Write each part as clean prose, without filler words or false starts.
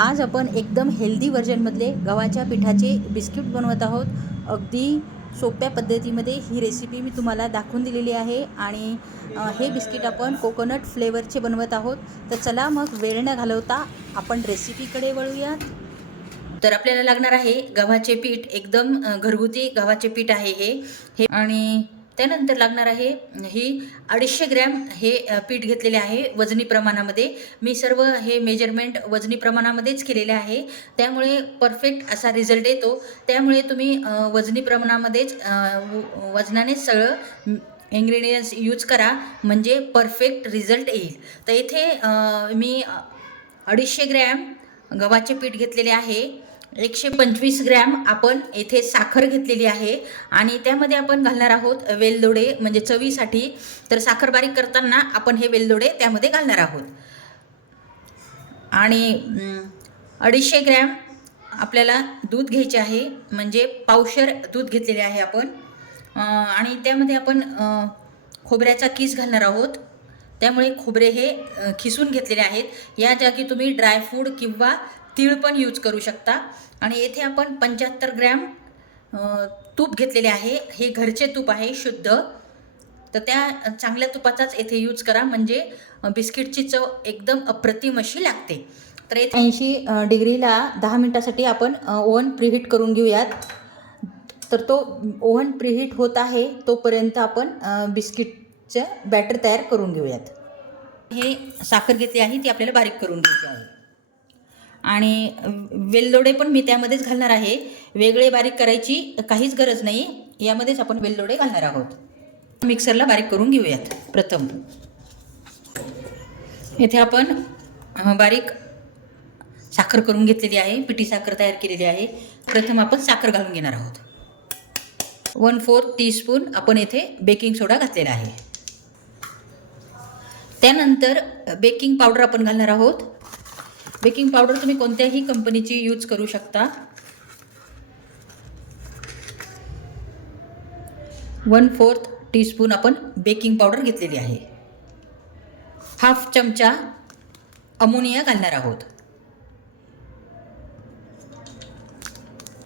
आज आपण एकदम हेल्दी व्हर्जनमधले गव्हाच्या पिठाचे बिस्किट बनवत आहोत. अगदी सोप्या पद्धतीमध्ये ही रेसिपी मी तुम्हाला दाखवून दिलेली आहे आणि हे बिस्किट आपण कोकोनट फ्लेवरचे बनवत आहोत. तर चला मग वेळ न घालवता आपण रेसिपीकडे वळूयात. तर आपल्याला लागणार आहे गव्हाचे पीठ. एकदम घरगुती गव्हाचे पीठ आहे हे आणि त्यानंतर लागणार आहे ही 250 ग्रॅम हे पीठ घेतलेले आहे वजनी प्रमाणामध्ये. मी सर्व हे मेजरमेंट वजनी प्रमाणामध्येच केलेले आहे, त्यामुळे परफेक्ट असा रिझल्ट येतो. त्यामुळे तुम्ही वजनी प्रमाणामध्येच वजनानेच सगळं इन्ग्रेडियंट्स यूज करा, म्हणजे परफेक्ट रिझल्ट येईल. तर इथे मी 250 ग्रॅम गव्हाचे पीठ घेतलेले आहे. 125 ग्रॅम आपण येथे साखर घेतलेली आहे आणि त्यामध्ये आपण घालणार आहोत वेलदोडे, म्हणजे चवीसाठी. तर साखर बारीक करताना आपण हे वेलदोडे त्यामध्ये घालणार आहोत. आणि 250 ग्रॅम आपल्याला दूध घ्यायचे आहे, म्हणजे पावशेर दूध घेतलेले आहे आपण. आणि त्यामध्ये आपण खोबऱ्याचा किस घालणार आहोत. त्यामुळे खोबरे हे खिसून घेतलेले आहेत. या जागी तुम्ही ड्रायफ्रूट किंवा तीळ पण यूज करू शकता. आणि येथे आपण 75 ग्रॅम तूप घेतलेले आहे. हे घरचे तूप आहे, शुद्ध. तर त्या चांगल्या तुपाचाच येथे यूज करा, म्हणजे बिस्किटची चव एकदम अप्रतिम अशी लागते. तर येथे 80 डिग्रीला 10 मिनिटासाठी आपण ओव्हन प्रीहीट करून घेऊयात. तर तो ओव्हन प्रीहीट होत आहे तोपर्यंत आपण बिस्किटचं बॅटर तयार करून घेऊयात. हे साखर घेतली आहे ती आपल्याला बारीक करून घ्यायची आहे. आणि वेलदोडे पण मी त्यामध्येच घालणार आहे. वेगळे बारीक करायची काहीच गरज नाही, यामध्येच आपण वेलदोडे घालणार आहोत. मिक्सरला बारीक करून घेऊयात. प्रथम येथे आपण बारीक साखर करून घेतलेली आहे, पिठी साखर तयार केलेली आहे. प्रथम आपण साखर घालून घेणार आहोत. 1/4 टीस्पून आपण येथे बेकिंग सोडा घातलेला आहे. त्यानंतर बेकिंग पावडर आपण घालणार आहोत. बेकिंग पावडर तुम्ही कोणत्याही कंपनीची यूज करू शकता. 1/4 टीस्पून आपण बेकिंग पावडर घेतलेली आहे. हाफ चमचा अमोनिया घालणार आहोत.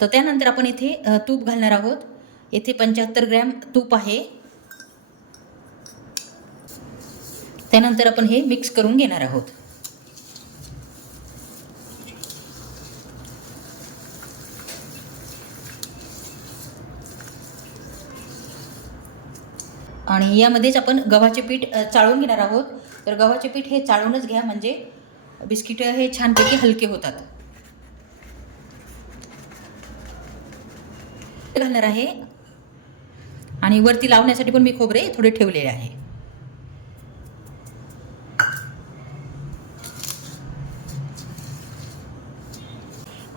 तर त्यानंतर आपण इथे तूप घालणार आहोत. येथे 75 ग्रॅम तूप आहे. त्यानंतर आपण हे मिक्स करून घेणार आहोत. आणि यामध्येच आपण गव्हाचे पीठ चाळून घेणार आहोत. तर गव्हाचे पीठ हे चाळूनच घ्या, म्हणजे बिस्किट हे छानपैकी हलके होतात. घालणार आहे आणि वरती लावण्यासाठी पण मी खोबरे थोडे ठेवलेले आहे.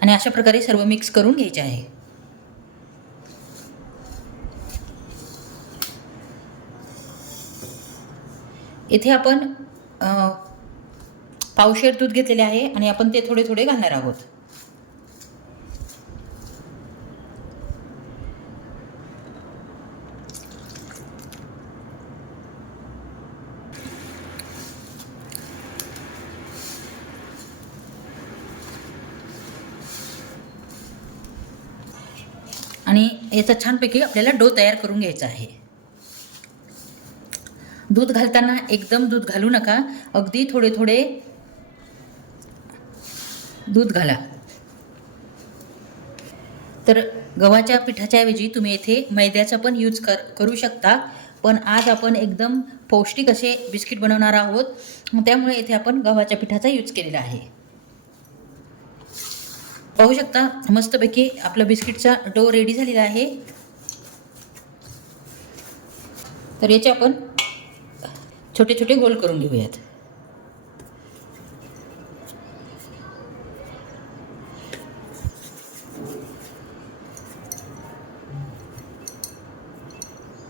आणि अशा प्रकारे सर्व मिक्स करून घ्यायचे आहे. इथे आपण पावशेर दूध घेतलेले आहे आणि आपण ते थोडे थोडे घालणार आहोत. आणि याचा छानपैकी आपल्याला डो तयार करून घ्यायचा आहे. दूध घालताना एकदम दूध घालू नका, अगदी थोडे थोडे दूध घाला. तर गव्हाच्या पिठाच्या ऐवजी तुम्ही येथे मैद्याचा पण यूज करू शकता, पण आज आपण एकदम पौष्टिक असे बिस्किट बनवणार आहोत, त्यामुळे येथे आपण गव्हाच्या पिठाचा यूज केलेला आहे. पाहू शकता मस्तपैकी आपला बिस्किटचा डो रेडी झालेला आहे. तर याचे आपण छोटे छोटे गोल करून घेऊयात.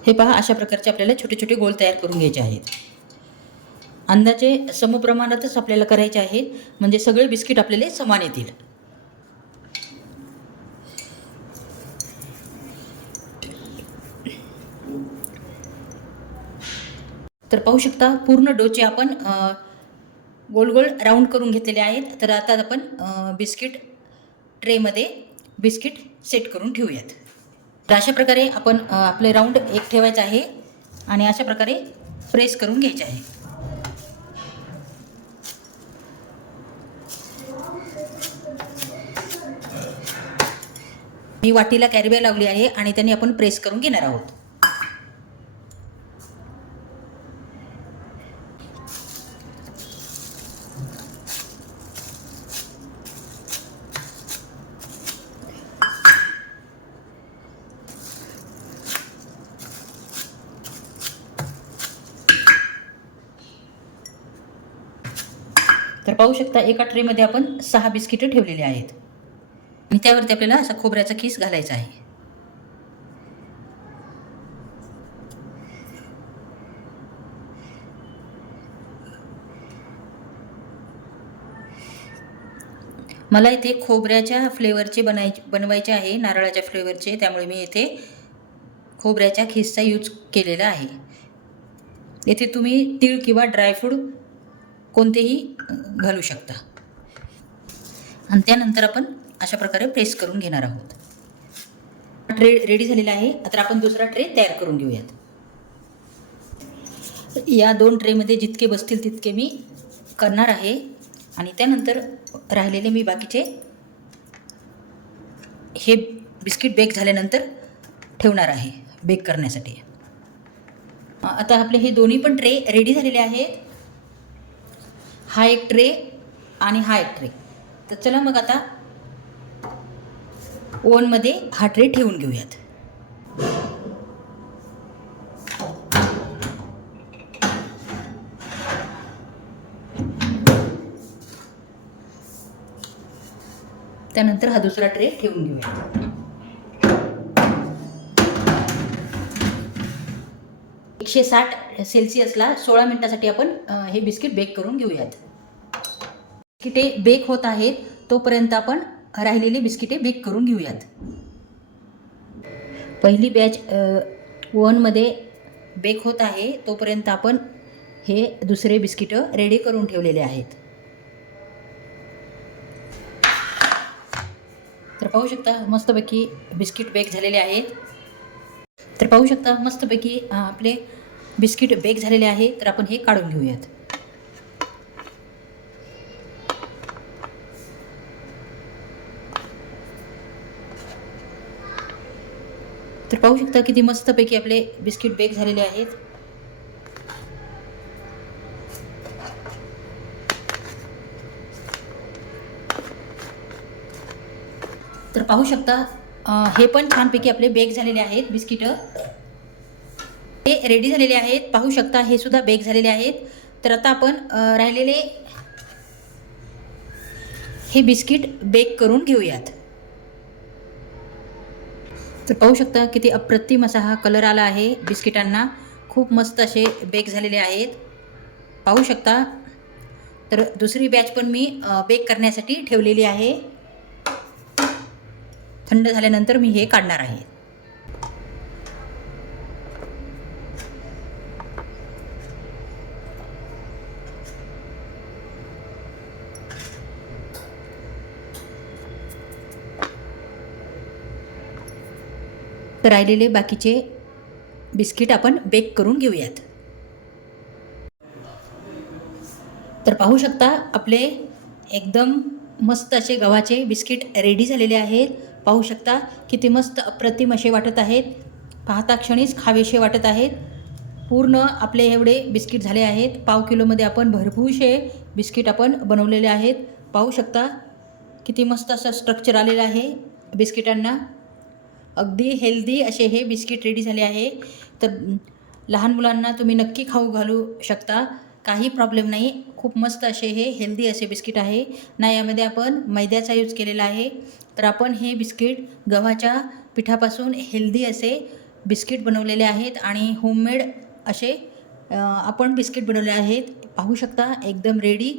हे पहा, अशा प्रकारचे आपल्याला छोटे छोटे गोल तयार करून घ्यायचे आहेत. अंदाजे समप्रमाणातच आपल्याला करायचे आहेत, म्हणजे सगळे बिस्किट आपल्याला समान येतील. तर पाहू शकता पूर्ण डोचे आपण गोल गोल राऊंड करून घेतलेले आहेत. तर आता आपण बिस्किट ट्रेमध्ये बिस्किट सेट करून ठेवूयात. तर अशा प्रकारे आपण आपले राऊंड एक ठेवायचं आहे आणि अशा प्रकारे प्रेस करून घ्यायचे आहे. मी वाटीला कॅरीबॅग लावली आहे आणि त्यांनी आपण प्रेस करून घेणार आहोत. तर पाहू शकता एका ट्रेमध्ये आपण 6 बिस्किटं ठेवलेली आहेत आणि त्यावरती आपल्याला असा खोबऱ्याचा खिस घालायचा आहे. मला इथे खोबऱ्याच्या फ्लेवरचे बनवायचे आहे, नारळाच्या फ्लेवरचे, त्यामुळे मी इथे खोबऱ्याच्या खिसचा यूज केलेला आहे. येथे तुम्ही तीळ किंवा ड्रायफ्रूट कोणतेही घालू शकता. आणि त्यानंतर आपण अशा प्रकारे प्रेस करून घेणार आहोत. ट्रे रेडी झालेला आहे. आता आपण दुसरा ट्रे तयार करून घेऊयात. या 2 ट्रेमध्ये जितके बसतील तितके मी करणार आहे आणि त्यानंतर राहिलेले मी बाकीचे हे बिस्किट बेक झाल्यानंतर ठेवणार आहे बेक करण्यासाठी. आता आपले हे दोन्ही पण ट्रे रेडी झालेले आहेत. हा एक ट्रे आणि हा एक ट्रे. तर चला मग आता ओव्हनमध्ये हा ट्रे ठेवून घेऊयात. त्यानंतर हा दुसरा ट्रे ठेवून घेऊयात. 160 सेल्सिअसला 16 मिनिटासाठी आपण हे बिस्किट बेक करून घेऊयात. बिस्किटे बेक होत आहेत तोपर्यंत आपण राहिलेले बिस्किटे बेक करून घेऊयात. पहिली बॅच ओव्हनमध्ये बेक होत आहे तोपर्यंत आपण हे दुसरे बिस्किटं रेडी करून ठेवलेले आहेत. तर पाहू शकता मस्तपैकी बिस्किट बेक झालेले आहेत. तर पाहू शकता मस्तपैकी आपले बिस्किट बेक झालेले आहे. तर आपण हे काढून घेऊयात. तर पाहू शकता किती मस्तपैकी आपले बिस्किट बेक झालेले आहेत. तर पाहू शकता हे पण छानपैकी आपले बेक झालेले आहेत. बिस्किटं हे रेडी झालेले आहेत. पाहू शकता हे सुद्धा बेक झालेले आहेत. तर आता आपण राहिलेले हे बिस्किट बेक करून घेऊयात. तर पाहू शकता किती अप्रतिम असा हा कलर आला आहे बिस्किटांना. खूप मस्त असे बेक झालेले आहेत पाहू शकता. तर दुसरी बॅच पण मी बेक करण्यासाठी ठेवलेली आहे. थंड झाल्यानंतर मी हे काढणार आहे. तर राहिलेले बाकीचे बिस्किट आपण बेक करून घेऊयात. तर पाहू शकता आपले एकदम मस्त असे गव्हाचे बिस्किट रेडी झालेले आहेत. पाहू शकता किती मस्त अप्रतिम असे वाटत आहेत. पाहता क्षणीच खावेसे वाटत आहेत. पूर्ण आपले एवढे बिस्किट झाले आहेत. पाव किलोमध्ये आपण भरपूरसे बिस्किट आपण बनवलेले आहेत. पाहू शकता किती मस्त असं स्ट्रक्चर आलेलं आहे बिस्किटांना. अगदी हेल्दी असे हे बिस्किट रेडी झाले आहे. तर लहान मुलांना तुम्ही नक्की खाऊ घालू शकता. काही प्रॉब्लेम नाही. खूप मस्त असे हे हेल्दी असे बिस्किट आहे ना. यामध्ये आपण मैद्याचा यूज केलेला आहे. तर आपण हे बिस्किट गव्हाच्या पिठापासून हेल्दी असे बिस्किट बनवलेले आहेत आणि होममेड असे आपण बिस्किट बनवले आहेत. पाहू शकता एकदम रेडी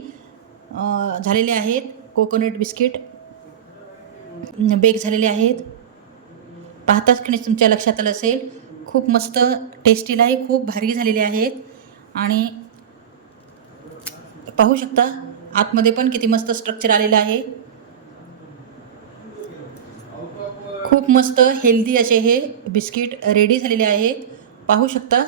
झालेले आहेत. कोकोनट बिस्किट बेक झालेले आहेत. पाहताच की तुमच्या लक्षात आलं असेल खूप मस्त टेस्टीला आहे. खूप भारी झालेले आहेत आणि पाहू शकता आतमध्ये पण किती मस्त स्ट्रक्चर आलेलं आहे. खूप मस्त हेल्दी असे हे बिस्किट रेडी झालेले आहेत. पाहू शकता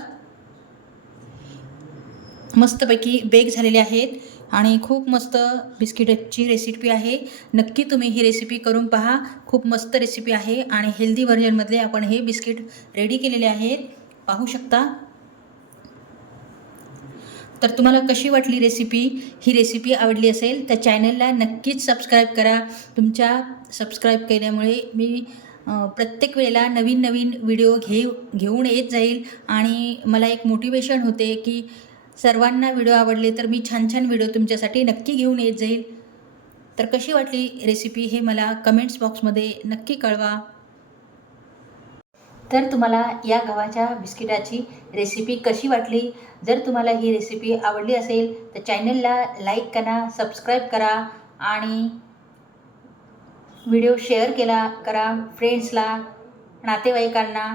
मस्तपैकी बेक झालेले आहेत आणि खूप मस्त बिस्किटाची रेसिपी आहे. नक्की तुम्ही ही रेसिपी करून पहा. खूप मस्त रेसिपी आहे आणि हेल्दी व्हर्जनमधले आपण हे बिस्किट रेडी केलेले आहेत. पाहू शकता. तर तुम्हाला कशी वाटली रेसिपी? ही रेसिपी आवडली असेल तर चॅनलला नक्कीच सबस्क्राईब करा. तुमच्या सबस्क्राईब केल्यामुळे मी प्रत्येक वेळेला नवीन नवीन व्हिडिओ घेऊन येत जाईल आणि मला एक मोटिवेशन होते की सर्वांना व्हिडिओ आवडले तर मी छान छान व्हिडिओ तुमच्यासाठी नक्की घेऊन येत जाईल. तर कशी वाटली रेसिपी हे मला कमेंट्स बॉक्समध्ये नक्की कळवा. तर तुम्हाला या गव्हाच्या बिस्किटाची रेसिपी कशी वाटली? जर तुम्हाला ही रेसिपी आवडली असेल तर चॅनलला लाईक करा, सबस्क्राईब करा आणि व्हिडिओ शेअर करा फ्रेंड्सला, नातेवाईकांना.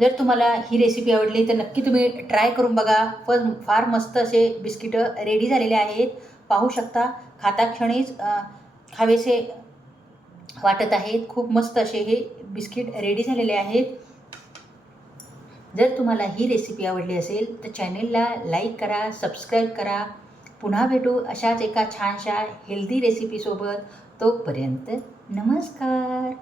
जर तुम्हाला ही रेसिपी आवडली तर नक्की तुम्ही ट्राय करून बघा. पण फार मस्त असे बिस्किटं रेडी झालेले आहेत. पाहू शकता खाताक्षणीच खावेसे वाटत आहेत. खूप मस्त असे हे बिस्किट रेडी झालेले आहेत. जर तुम्हाला ही रेसिपी आवडली असेल तर चॅनलला लाईक करा, सबस्क्राईब करा. पुन्हा भेटू अशाच एका छानशा हेल्दी रेसिपीसोबत. तोपर्यंत नमस्कार.